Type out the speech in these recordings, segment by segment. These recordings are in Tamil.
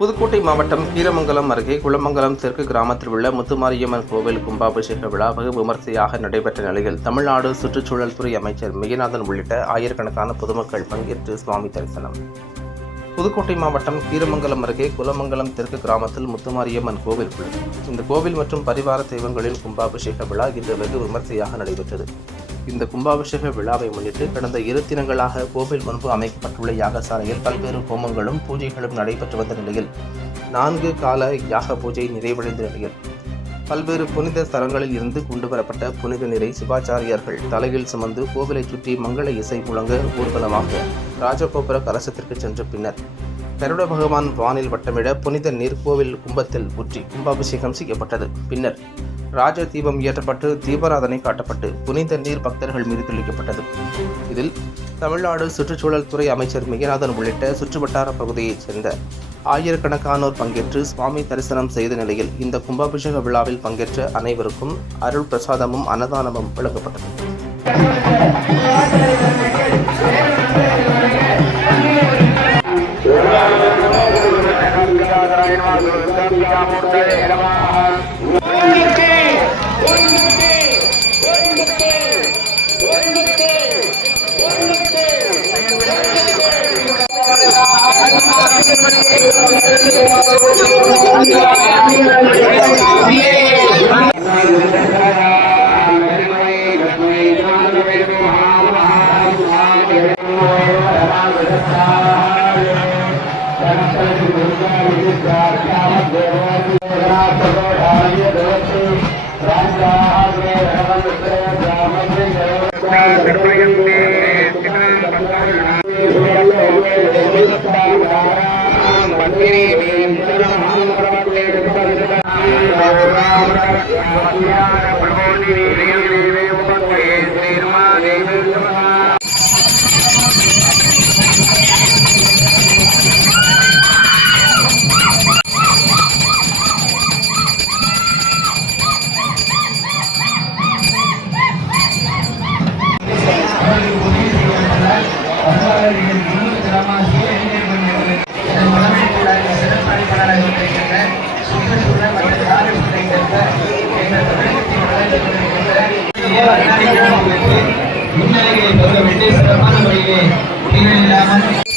புதுக்கோட்டை மாவட்டம் கீரமங்கலம் அருகே குளமங்கலம் தெற்கு கிராமத்தில் உள்ள முத்துமாரியம்மன் கோவில் கும்பாபிஷேக விழா வெகு விமர்சையாக நடைபெற்ற நிலையில் தமிழ்நாடு சுற்றுச்சூழல் துறை அமைச்சர் மெய்யநாதன் உள்ளிட்ட ஆயிரக்கணக்கான பொதுமக்கள் பங்கேற்று சுவாமி தரிசனம். புதுக்கோட்டை மாவட்டம் கீரமங்கலம் அருகே குலமங்கலம் தெற்கு கிராமத்தில் முத்துமாரியம்மன் கோவில் உள்ளது. இந்த கோவில் மற்றும் பரிவார தெய்வங்களின் கும்பாபிஷேக விழா இன்று வெகு விமர்சையாக நடைபெற்றது. இந்த கும்பாபிஷேக விழாவை முன்னிட்டு கடந்த இரு தினங்களாக கோவில் முன்பு அமைக்கப்பட்டுள்ள யாகசாலையில் பல்வேறு ஹோமங்களும் பூஜைகளும் நடைபெற்று வந்த நிலையில் நான்கு கால யாக பூஜை நிறைவடைந்த நிலையில் பல்வேறு புனித ஸ்தலங்களில் இருந்து கொண்டு வரப்பட்ட புனித நீரை சிவாச்சாரியார்கள் தலையில் சுமந்து கோவிலை சுற்றி மங்கள இசை முழங்க ஊர்வலமாக ராஜகோபுர கலசத்திற்கு சென்ற பின்னர் கருட பகவான் வானில் வட்டமிட புனித நீர் கோவில் கும்பத்தில் ஊற்றி கும்பாபிஷேகம் செய்யப்பட்டது. பின்னர் ராஜ தீபம் இயற்றப்பட்டு தீபாராதனை காட்டப்பட்டு புனித நீர் பக்தர்கள் மீது தெளிக்கப்பட்டது. இதில் தமிழ்நாடு சுற்றுச்சூழல் துறை அமைச்சர் மெகநாதன் உள்ளிட்ட சுற்றுவட்டார பகுதியைச் சேர்ந்த ஆயிரக்கணக்கானோர் பங்கேற்று சுவாமி தரிசனம் செய்த நிலையில் இந்த கும்பாபிஷேக விழாவில் பங்கேற்ற அனைவருக்கும் அருள் பிரசாதமும் அன்னதானமும் வழங்கப்பட்டது. God. Yeah. பெற வேண்டிய சிறப்பான வழியிலே நீங்கள்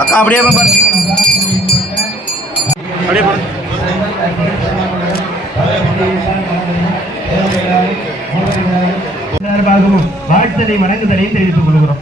அக்கா அப்படியே பாரு அப்படியே பாரு வாழ்த்தலை வணங்குதலையும் தெரிவித்துக் கொள்கிறோம்.